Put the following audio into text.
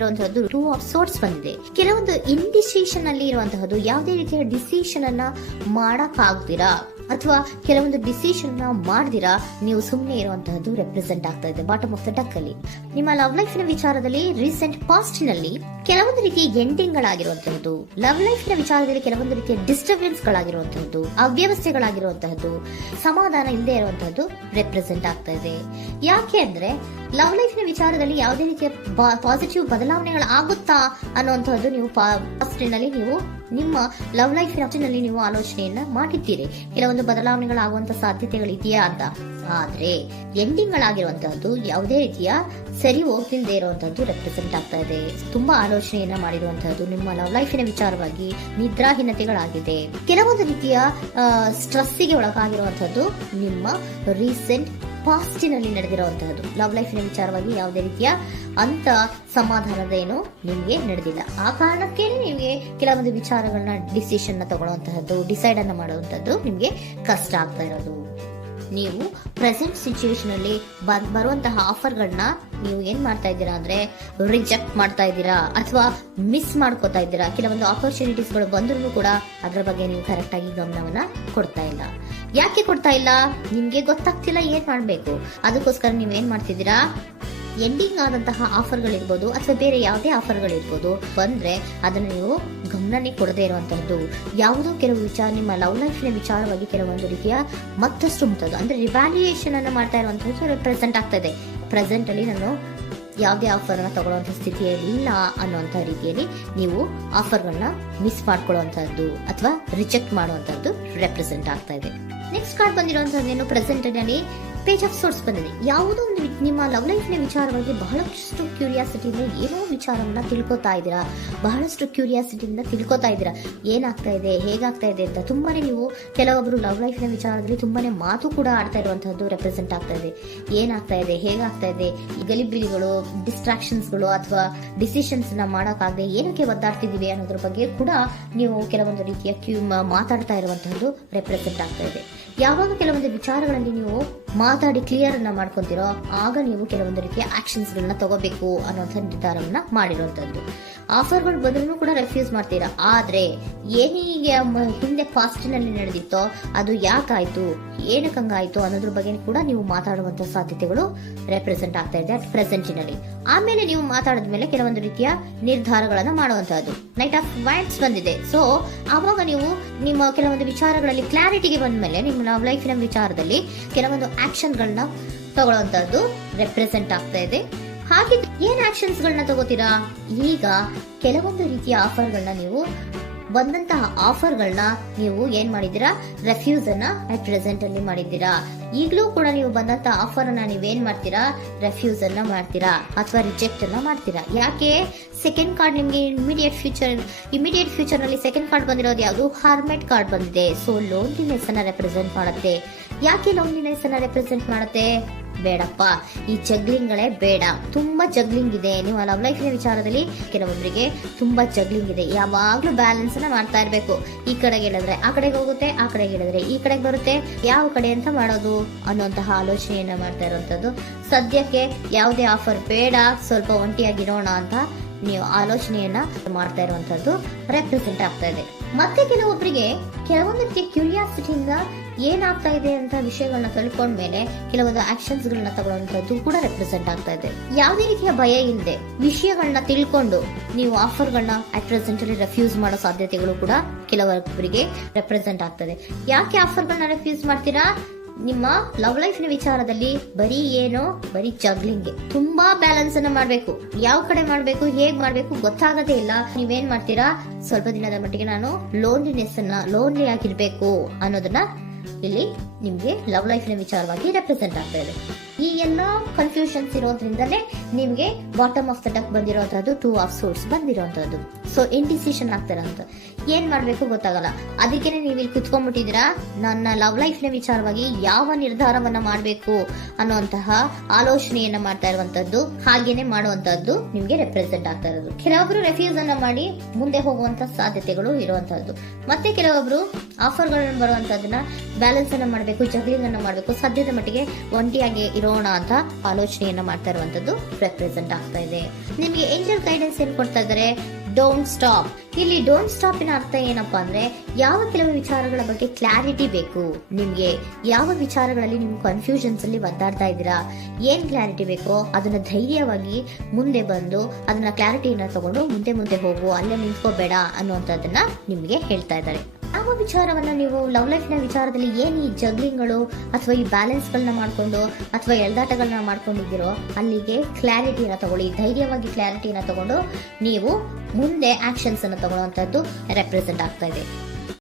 ಬಂದಿರುವಂತಹದ್ದು two of sorts ಬಂದಿದೆ. ಕೆಲವೊಂದು indecision ಅಲ್ಲಿ ಇರುವಂತಹದ್ದು, ಯಾವುದೇ ರೀತಿಯ ಡಿಸಿಷನ್ ಅನ್ನ ಮಾಡಕ್ ಆಗ್ದಿರಾ ಅಥವಾ ಕೆಲವೊಂದು ಡಿಸಿಷನ್ ಮಾಡ್ದಿರಾ ನೀವು ಸುಮ್ಮನೆ ಇರುವಂತಹದ್ದು ರೆಪ್ರೆಸೆಂಟ್ ಆಗ್ತಾ ಇದೆ ಬಾಟಮ್ ಆಫ್ ದ ಡಕ್ ಅಲ್ಲಿ. ನಿಮ್ಮ ಲವ್ ಲೈಫ್ ನ ವಿಚಾರದಲ್ಲಿ ರೀಸೆಂಟ್ ಪಾಸ್ಟ್ ನಲ್ಲಿ ಕೆಲವೊಂದು ರೀತಿಯ ಎಂಡಿಂಗ್ ಗಳಾಗಿರುವಂತಹದ್ದು, ಲವ್ ಲೈಫ್ ನ ವಿಚಾರದಲ್ಲಿ ಕೆಲವೊಂದು ರೀತಿಯ ಡಿಸ್ಟರ್ಬೆನ್ಸ್ ಗಳಾಗಿರುವಂತಹದ್ದು, ಅವ್ಯವಸ್ಥೆಗಳಾಗಿರುವಂತಹದ್ದು, ಸಮಾಧಾನ ಇಲ್ಲದೆ ಇರುವಂತಹದ್ದು ರೆಪ್ರೆಸೆಂಟ್ ಆಗ್ತಾ ಇದೆ. ಯಾಕೆ ಅಂದ್ರೆ ಲವ್ ಲೈಫ್ ನ ವಿಚಾರದಲ್ಲಿ ಯಾವುದೇ ರೀತಿಯ ಪಾಸಿಟಿವ್ ಬದಲಾವಣೆಗಳು ಆಗುತ್ತಾ ಅನ್ನುವಂತಹದ್ದು ನೀವು ಪಾಸ್ಟ್ ನಲ್ಲಿ ನೀವು ನಿಮ್ಮ ಲವ್ ಲೈಫ್ ನಲ್ಲಿ ನೀವು ಆಲೋಚನೆಯನ್ನ ಮಾಡಿದ್ದೀರಿ, ಕೆಲವೊಂದು ಬದಲಾವಣೆಗಳಾಗುವಂತ ಸಾಧ್ಯತೆಗಳಿದೆಯಾ ಅಂತ. ಆದ್ರೆ ಎಂಡಿಂಗ್ ಗಳಾಗಿರುವಂತಹದ್ದು ಯಾವುದೇ ರೀತಿಯ ಸರಿ ಹೋಗ್ತಿಲ್ಲದೆ ಇರುವಂತಹದ್ದು ರೆಪ್ರೆಸೆಂಟ್ ಆಗ್ತಾ ಇದೆ. ತುಂಬಾ ಆಲೋಚನೆಯನ್ನ ಮಾಡಿರುವಂತಹದ್ದು ನಿಮ್ಮ ಲವ್ ಲೈಫಿನ ವಿಚಾರವಾಗಿ ನಿದ್ರಾಹೀನತೆಗಳಾಗಿದೆ. ಕೆಲವೊಂದು ರೀತಿಯ ಸ್ಟ್ರೆಸ್ಸಿಗೆ ಒಳಗಾಗಿರುವಂತಹದ್ದು ನಿಮ್ಮ ರೀಸೆಂಟ್ ಪಾಸ್ಟಿನಲ್ಲಿ ನಡೆದಿರುವಂತಹದ್ದು. ಲವ್ ಲೈಫಿನ ವಿಚಾರವಾಗಿ ಯಾವುದೇ ರೀತಿಯ ಅಂತ ಸಮಾಧಾನದ ಏನು ನಿಮ್ಗೆ ನಡೆದಿಲ್ಲ. ಆ ಕಾರಣಕ್ಕೆ ನಿಮ್ಗೆ ಕೆಲವೊಂದು ವಿಚಾರಗಳನ್ನ ಡಿಸಿಷನ್ ತಗೊಳ್ಳುವಂತಹದ್ದು, ಡಿಸೈಡ್ ಅನ್ನ ಮಾಡುವಂತಹದ್ದು ನಿಮ್ಗೆ ಕಷ್ಟ ಆಗ್ತಾ ಇರೋದು. ನೀವು ಪ್ರೆಸೆಂಟ್ ಸಿಚುವೇಶನ್ ಅಲ್ಲಿ ಬರುವಂತಹ ಆಫರ್ಗಳನ್ನ ನೀವು ಏನ್ ಮಾಡ್ತಾ ಇದ್ದೀರಾ ಅಂದ್ರೆ ರಿಜೆಕ್ಟ್ ಮಾಡ್ತಾ ಇದ್ದೀರಾ ಅಥವಾ ಮಿಸ್ ಮಾಡ್ಕೋತಾ ಇದ್ದೀರಾ. ಕೆಲವೊಂದು ಆಪರ್ಚುನಿಟೀಸ್ ಗಳು ಬಂದ್ರೂ ಕೂಡ ಅದ್ರ ಬಗ್ಗೆ ನೀವು ಕರೆಕ್ಟ್ ಆಗಿ ಗಮನವನ್ನ ಕೊಡ್ತಾ ಇಲ್ಲ. ಯಾಕೆ ಕೊಡ್ತಾ ಇಲ್ಲ? ನಿಮ್ಗೆ ಗೊತ್ತಾಗ್ತಿಲ್ಲ ಏನ್ ಮಾಡ್ಬೇಕು. ಅದಕ್ಕೋಸ್ಕರ ನೀವ್ ಏನ್ ಮಾಡ್ತಿದ್ದೀರಾ, ಎಂಡಿಂಗ್ ಆದಂತಹ ಆಫರ್ಗಳಿರ್ಬೋದು ಅಥವಾ ಬೇರೆ ಯಾವುದೇ ಆಫರ್ಗಳಿರ್ಬೋದು ಬಂದ್ರೆ ಅದನ್ನ ನೀವು ಗಮನನೇ ಕೊಡದೇ ಇರುವಂತಹದ್ದು. ಯಾವುದೋ ಕೆಲವು ವಿಚಾರ ನಿಮ್ಮ ಲವ್ ಲೈಫ್ನ ವಿಚಾರವಾಗಿ ಕೆಲವೊಂದು ರೀತಿಯ ಮತ್ತಷ್ಟು ಮುಟ್ಟೋದು ಅಂದ್ರೆ ರಿವ್ಯಾಲ್ಯೂಯೇಷನ್ ಅನ್ನ ಮಾಡ್ತಾ ಇರುವಂತಹದ್ದು ಪ್ರೆಸೆಂಟ್ ಆಗ್ತಾ ಇದೆ. ಪ್ರೆಸೆಂಟ್ ಅಲ್ಲಿ ನಾನು ಯಾವುದೇ ಆಫರ್ ಅನ್ನ ತಗೊಳ್ಳುವಂತ ಸ್ಥಿತಿಯಲ್ಲಿ ಇಲ್ಲ ಅನ್ನುವಂತ ರೀತಿಯಲ್ಲಿ ನೀವು ಆಫರ್ಗಳನ್ನ ಮಿಸ್ ಮಾಡ್ಕೊಳ್ಳುವಂತಹದ್ದು ಅಥವಾ ರಿಜೆಕ್ಟ್ ಮಾಡುವಂತಹದ್ದು ರೆಪ್ರೆಸೆಂಟ್ ಆಗ್ತಾ ಇದೆ. ನೆಕ್ಸ್ಟ್ ಕಾರ್ಡ್ ಬಂದಿರುವಂತಹದ್ದೇನು, ಪ್ರೆಸೆಂಟ್ ನಲ್ಲಿ ಪೇಜ್ ಆಫ್ ಸೋರ್ಟ್ಸ್ ಬಂದಿದೆ. ಯಾವುದೋ ಒಂದು ನಿಮ್ಮ ಲವ್ ಲೈಫ್ ನ ವಿಚಾರವಾಗಿ ಬಹಳಷ್ಟು ಕ್ಯೂರಿಯಾಸಿಟಿಯಿಂದ ಏನೋ ವಿಚಾರವನ್ನ ತಿಳ್ಕೊತಾ ಇದ್ದೀರಾ, ಬಹಳಷ್ಟು ಕ್ಯೂರಿಯಾಸಿಟಿಯಿಂದ ತಿಳ್ಕೊತಾ ಇದ್ದೀರಾ ಏನಾಗ್ತಾ ಇದೆ, ಹೇಗಾಗ್ತಾ ಇದೆ ಅಂತ. ತುಂಬಾನೇ ನೀವು ಕೆಲವೊಬ್ರು ಲವ್ ಲೈಫ್ ನ ವಿಚಾರದಲ್ಲಿ ತುಂಬಾನೇ ಮಾತು ಕೂಡ ಆಡ್ತಾ ಇರುವಂತಹದ್ದು ರೆಪ್ರೆಸೆಂಟ್ ಆಗ್ತಾ ಇದೆ. ಏನಾಗ್ತಾ ಇದೆ, ಹೇಗಾಗ್ತಾ ಇದೆ, ಈ ಗಲಿಬಿಲಿಗಳು, ಡಿಸ್ಟ್ರಾಕ್ಷನ್ಸ್ಗಳು ಅಥವಾ ಡಿಸಿಷನ್ಸ್ ನ ಮಾಡಕ್ಕಾಗದೆ ಏನಕ್ಕೆ ಒದ್ದಾಡ್ತಿದೀವಿ ಅನ್ನೋದ್ರ ಬಗ್ಗೆ ಕೂಡ ನೀವು ಕೆಲವೊಂದು ರೀತಿಯ ಮಾತಾಡ್ತಾ ಇರುವಂತಹದ್ದು ರೆಪ್ರೆಸೆಂಟ್ ಆಗ್ತಾ ಇದೆ. ಯಾವಾಗ ಕೆಲವೊಂದು ವಿಚಾರಗಳಲ್ಲಿ ನೀವು ಮಾತಾಡಿ ಕ್ಲಿಯರ್ ಅನ್ನ ಮಾಡ್ಕೊಂತೀರೋ ಆಗ ನೀವು ಕೆಲವೊಂದು ರೀತಿಯ ಆಕ್ಷನ್ಸ್ ಗಳನ್ನ ತಗೋಬೇಕು ಅನ್ನೋಂಥ ನಿರ್ಧಾರವನ್ನ ಮಾಡಿರುವಂತದ್ದು. ಆಫರ್ಗಳು ಬಂದ್ರೂ ಕೂಡ ರೆಫ್ಯೂಸ್ ಮಾಡ್ತೀರಾ. ಆದ್ರೆ ಏನೀಗ ಹಿಂದೆ ಪಾಸ್ಟ್ ನಲ್ಲಿ ನಡೆದಿತ್ತೋ ಅದು ಯಾಕಾಯ್ತು, ಏನಕ್ಕಂಗಾಯ್ತು ಅನ್ನೋದ್ರ ಬಗ್ಗೆ ಕೂಡ ನೀವು ಮಾತಾಡುವಂತ ಸಾಧ್ಯತೆಗಳು ರೆಪ್ರೆಸೆಂಟ್ ಆಗ್ತಾ ಇದೆ ಅಟ್ ಪ್ರೆಸೆಂಟಿನಲ್ಲಿ. ಆಮೇಲೆ ನೀವು ಮಾತಾಡಿದ್ಮೇಲೆ ಕೆಲವೊಂದು ರೀತಿಯ ನಿರ್ಧಾರಗಳನ್ನ ಮಾಡುವಂತಹದ್ದು. ನೈಟ್ ಆಫ್ ವೈಂಡ್ಸ್ ಬಂದಿದೆ. ಸೊ ಆವಾಗ ನೀವು ನಿಮ್ಮ ಕೆಲವೊಂದು ವಿಚಾರಗಳಲ್ಲಿ ಕ್ಲಾರಿಟಿಗೆ ಬಂದ್ಮೇಲೆ ನಿಮ್ಮ ಲವ್ ಲೈಫಿನ ವಿಚಾರದಲ್ಲಿ ಕೆಲವೊಂದು ಆಕ್ಷನ್ ಗಳನ್ನ ತಗೊಳ್ಳುವಂತಹದ್ದು ರೆಪ್ರೆಸೆಂಟ್ ಆಗ್ತಾ ಇದೆ. ಹಾಗೆ ಏನ್ ಆಕ್ಷನ್ಸ್ ಗಳನ್ನ ತಗೋತೀರಾ, ಈಗ ಕೆಲವೊಂದು ರೀತಿಯ ಆಫರ್ಗಳನ್ನ ನೀವು ಬಂದಂತಹ ಆಫರ್ಗಳನ್ನ ನೀವು ಏನ್ ಮಾಡಿದ್ದೀರಾ, ರೆಫ್ಯೂಸ್ ಅನ್ನ ಅಟ್ ಪ್ರೆಸೆಂಟ್ ಅಲ್ಲಿ ಮಾಡಿದ್ದೀರಾ. ಈಗಲೂ ಕೂಡ ನೀವು ಬಂದಂತಹ ಆಫರ್ ಅನ್ನ ನೀವೇನ್ ಮಾಡ್ತೀರಾ, ರೆಫ್ಯೂಸ್ ಅನ್ನ ಮಾಡ್ತೀರಾ ಅಥವಾ ರಿಜೆಕ್ಟ್ ಅನ್ನ ಮಾಡ್ತೀರಾ. ಯಾಕೆ? ಸೆಕೆಂಡ್ ಕಾರ್ಡ್ ನಿಮ್ಗೆ ಇಮಿಡಿಯೇಟ್ ಫ್ಯೂಚರ್ ನಲ್ಲಿ ಸೆಕೆಂಡ್ ಕಾರ್ಡ್ ಬಂದಿರೋದು ಯಾವುದು, ಹರ್ಮೆಟ್ ಕಾರ್ಡ್ ಬಂದಿದೆ. ಸೊ ಲೋನ್ಲಿನೆಸ್ ಅನ್ನ ರೆಪ್ರೆಸೆಂಟ್ ಮಾಡುತ್ತೆ. ಯಾಕೆ ಲೋನ್ಲಿನೆಸ್ ಅನ್ನ ರೆಪ್ರೆಸೆಂಟ್ ಮಾಡುತ್ತೆ? ಬೇಡಪ್ಪ, ಈ ಜಗ್ಲಿಂಗ್ ಗಳೇ ಬೇಡ. ತುಂಬಾ ಜಗ್ಲಿಂಗ್ ಇದೆ ನಿಮ್ಮ ಲವ್ ಲೈಫ್ ವಿಚಾರದಲ್ಲಿ. ಕೆಲವೊಬ್ಬರಿಗೆ ತುಂಬಾ ಜಗ್ಲಿಂಗ್ ಇದೆ. ಯಾವಾಗ್ಲೂ ಬ್ಯಾಲೆನ್ಸ್ ಅನ್ನ ಮಾಡ್ತಾ ಇರ್ಬೇಕು. ಈ ಕಡೆಗೆ ಹೇಳಿದ್ರೆ ಆ ಕಡೆಗೆ ಹೋಗುತ್ತೆ, ಆ ಕಡೆಗೆ ಹೇಳಿದ್ರೆ ಈ ಕಡೆಗೆ ಬರುತ್ತೆ. ಯಾವ ಕಡೆ ಅಂತ ಮಾಡೋದು ಅನ್ನುವಂತಹ ಆಲೋಚನೆಯನ್ನ ಮಾಡ್ತಾ ಇರುವಂತದ್ದು. ಸದ್ಯಕ್ಕೆ ಯಾವುದೇ ಆಫರ್ ಬೇಡ, ಸ್ವಲ್ಪ ಒಂಟಿಯಾಗಿರೋಣ ಅಂತ ನೀವು ಆಲೋಚನೆಯನ್ನ ಮಾಡ್ತಾ ಇರುವಂತದ್ದು ರೆಪ್ರೆಸೆಂಟ್ ಆಗ್ತಾ ಇದೆ. ಮತ್ತೆ ಕೆಲವೊಬ್ಬರಿಗೆ ಕೆಲವೊಂದು ರೀತಿಯ ಕ್ಯೂರಿಯಾಸಿಟಿಯಿಂದ ಏನಾಗ್ತಾ ಇದೆ ಅಂತ ವಿಷಯಗಳನ್ನ ತಿಳ್ಕೊಂಡ್ಮೇಲೆ ಕೆಲವೊಂದು ಆಕ್ಷನ್ಸ್ ಗಳನ್ನ ತಗೊಳ್ಳುವಂತದ್ದು ಕೂಡ ರೆಪ್ರೆಸೆಂಟ್ ಆಗ್ತಾ ಇದೆ. ಯಾವುದೇ ರೀತಿಯ ಭಯ ಇಲ್ಲದೆ ವಿಷಯಗಳನ್ನ ತಿಳ್ಕೊಂಡು ನೀವು ಆಫರ್ಗಳನ್ನ ಅಟ್ ಪ್ರೆಸೆಂಟ್ ಅಲ್ಲಿ ರೆಫ್ಯೂಸ್ ಮಾಡೋ ಸಾಧ್ಯತೆಗಳು ಕೂಡ ಕೆಲವೊಬ್ಬರಿಗೆ ರೆಪ್ರೆಸೆಂಟ್ ಆಗ್ತದೆ. ಯಾಕೆ ಆಫರ್ಗಳನ್ನ ರೆಫ್ಯೂಸ್ ಮಾಡ್ತೀರಾ? ನಿಮ್ಮ ಲವ್ ಲೈಫ್ ನ ವಿಚಾರದಲ್ಲಿ ಬರೀ ಜಗ್ಲಿಂಗ್, ತುಂಬಾ ಬ್ಯಾಲೆನ್ಸ್ ಅನ್ನ ಮಾಡ್ಬೇಕು. ಯಾವ ಕಡೆ ಮಾಡ್ಬೇಕು, ಹೇಗ್ ಮಾಡ್ಬೇಕು ಗೊತ್ತಾಗದೇ ಇಲ್ಲ. ನೀವೇನ್ ಮಾಡ್ತೀರಾ, ಸ್ವಲ್ಪ ದಿನದ ಮಟ್ಟಿಗೆ ನಾನು ಲೋನ್ಲಿ ಆಗಿರ್ಬೇಕು ಅನ್ನೋದನ್ನ ಇಲ್ಲಿ ನಿಮ್ಗೆ ಲವ್ ಲೈಫ್ ನ ವಿಚಾರವಾಗಿ ರೆಪ್ರೆಸೆಂಟ್ ಆಗ್ತಾ ಇದೆ. ಈ ಎಲ್ಲಾ ಕನ್ಫ್ಯೂಷನ್ಸ್ ಇರೋದ್ರಿಂದಲೇ ನಿಮ್ಗೆ ಬಾಟಮ್ ಆಫ್ ದ ಡಕ್ ಬಂದಿರೋಂತದ್ದು, ಟೂ ಆಫ್ ಸೋರ್ಟ್ಸ್ ಬಂದಿರೋಂತದ್ದು. ಸೊ ಇಂಡಿಸಿಷನ್ ಆಗ್ತಿರೋಂತ ಏನ್ ಮಾಡ್ಬೇಕು ಗೊತ್ತಾಗಲ್ಲ. ಅದಕ್ಕೇನೆ ನೀವು ಇಲ್ಲಿ ಕುತ್ಕೊಂಡ್ಬಿಟ್ಟಿದ್ದೀರಾ. ನನ್ನ ಲವ್ ಲೈಫ್ ನ ವಿಚಾರವಾಗಿ ಯಾವ ನಿರ್ಧಾರವನ್ನ ಮಾಡ್ಬೇಕು ಅನ್ನುವಂತಹ ಆಲೋಚನೆಯನ್ನ ಮಾಡ್ತಾ ಇರುವಂತದ್ದು, ಹಾಗೇನೆ ಮಾಡುವಂತದ್ದು ನಿಮ್ಗೆ ರೆಪ್ರೆಸೆಂಟ್ ಆಗ್ತಾ ಇರೋದು. ಕೆಲವೊಬ್ರು ರೆಫ್ಯೂಸ್ ಅನ್ನ ಮಾಡಿ ಮುಂದೆ ಹೋಗುವಂತ ಸಾಧ್ಯತೆಗಳು ಇರುವಂತದ್ದು, ಮತ್ತೆ ಕೆಲವೊಬ್ರು ಆಫರ್ಗಳನ್ನ ಬರುವಂತದನ್ನ ಬ್ಯಾಲೆನ್ಸ್ ಅನ್ನ ಮಾಡಬೇಕು, ಜಗ್ಲಿಂಗ್ ಅನ್ನ ಮಾಡಬೇಕು, ಸದ್ಯದ ಮಟ್ಟಿಗೆ ಒಂಟಿಯಾಗಿ ಇರೋಣ ಅಂತ ಆಲೋಚನೆಯನ್ನ ಮಾಡ್ತಾ ಇರುವಂತದ್ದು ರೆಪ್ರೆಸೆಂಟ್ ಆಗ್ತಾ ಇದೆ. ನಿಮ್ಗೆ ಏಂಜಲ್ ಗೈಡೆನ್ಸ್ ಏನ್ ಕೊಡ್ತಾ ಇದ್ದಾರೆ? Don't stop. ಇಲ್ಲಿ ಡೋಂಟ್ ಸ್ಟಾಪ್ ನ ಅರ್ಥ ಏನಪ್ಪಾ ಅಂದ್ರೆ, ಯಾವ ಕೆಲವು ವಿಚಾರಗಳ ಬಗ್ಗೆ ಕ್ಲಾರಿಟಿ ಬೇಕು ನಿಮ್ಗೆ, ಯಾವ ವಿಚಾರಗಳಲ್ಲಿ ನೀವು ಕನ್ಫ್ಯೂಷನ್ಸ್ ಅಲ್ಲಿ ಒದ್ದಾಡ್ತಾ ಇದ್ದೀರಾ, ಏನ್ ಕ್ಲಾರಿಟಿ ಬೇಕೋ ಅದನ್ನ ಧೈರ್ಯವಾಗಿ ಮುಂದೆ ಬಂದು ಅದನ್ನ ಕ್ಲಾರಿಟಿಯನ್ನ ತಗೊಂಡು ಮುಂದೆ ಹೋಗು, ಅಲ್ಲೇ ನಿಂತ್ಕೋಬೇಡ ಅನ್ನುವಂಥದ್ದನ್ನ ನಿಮ್ಗೆ ಹೇಳ್ತಾ ಇದ್ದಾರೆ. ಯಾವ ವಿಚಾರವನ್ನ ನೀವು ಲವ್ ಲೈಫ್ ನ ವಿಚಾರದಲ್ಲಿ ಏನ್ ಈ ಜಗ್ಲಿಂಗ್ಗಳು ಅಥವಾ ಈ ಬ್ಯಾಲೆನ್ಸ್ ಗಳನ್ನ ಮಾಡ್ಕೊಂಡು ಅಥವಾ ಎಳ್ದಾಟಗಳನ್ನ ಮಾಡ್ಕೊಂಡಿದ್ದೀರೋ ಅಲ್ಲಿಗೆ ಕ್ಲಾರಿಟಿನ ತಗೊಳ್ಳಿ, ಧೈರ್ಯವಾಗಿ ಕ್ಲಾರಿಟಿನ ತಗೊಂಡು ನೀವು ಮುಂದೆ ಆಕ್ಷನ್ಸ್ ಅನ್ನು ತಗೊಳ್ಳುವಂತದ್ದು ರೆಪ್ರೆಸೆಂಟ್ ಆಗ್ತಾ ಇದೆ.